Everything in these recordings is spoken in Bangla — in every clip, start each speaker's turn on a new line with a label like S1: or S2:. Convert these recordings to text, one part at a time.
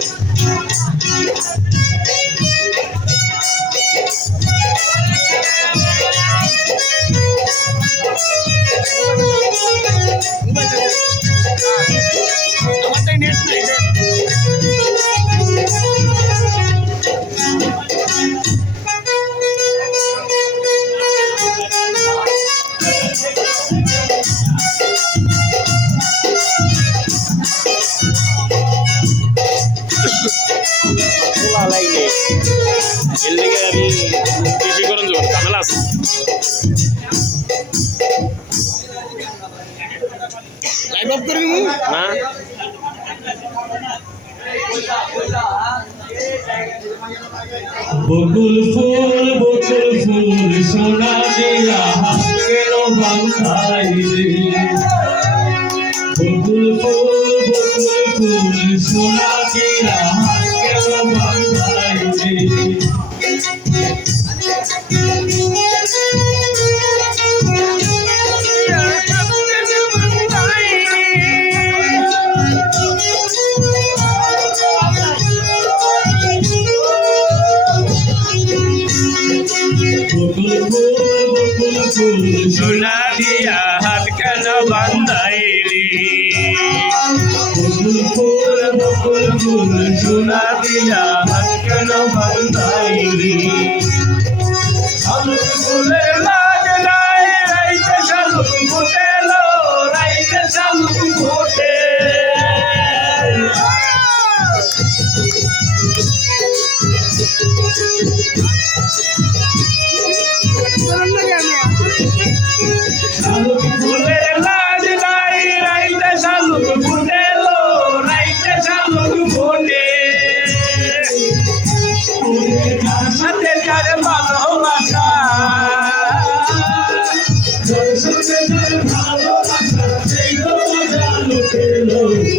S1: আমারটাই নেট নাই নেট খোলা লাইনে এর লেগে আমি বেশি করেন যাব ঝামেলা আছে না
S2: বকুল ফুল বকুল ফুল, সোনা দিয়া কেন বাংলাইলে বকুল ফুল বকুল ফুল, সোনা দিয়া সোনা দিয়া হাত কেন বান্ধাইলি? ফুল বকুল ফুল সোনা দিয়া হাত কেন বান্ধাইলি?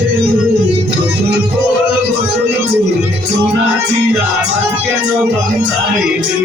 S2: মাঠে বকুল ফুল বকুল ফুল সোনা হাত কেন বান্ধাইলি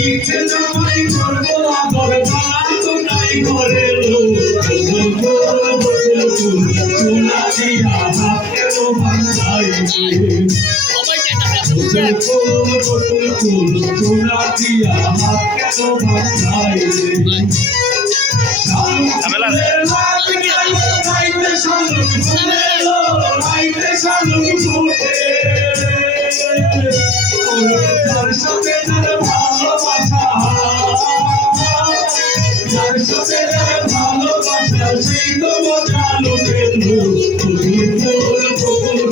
S2: ইচ্ছে জামাই করব আদর গান তো নাই করে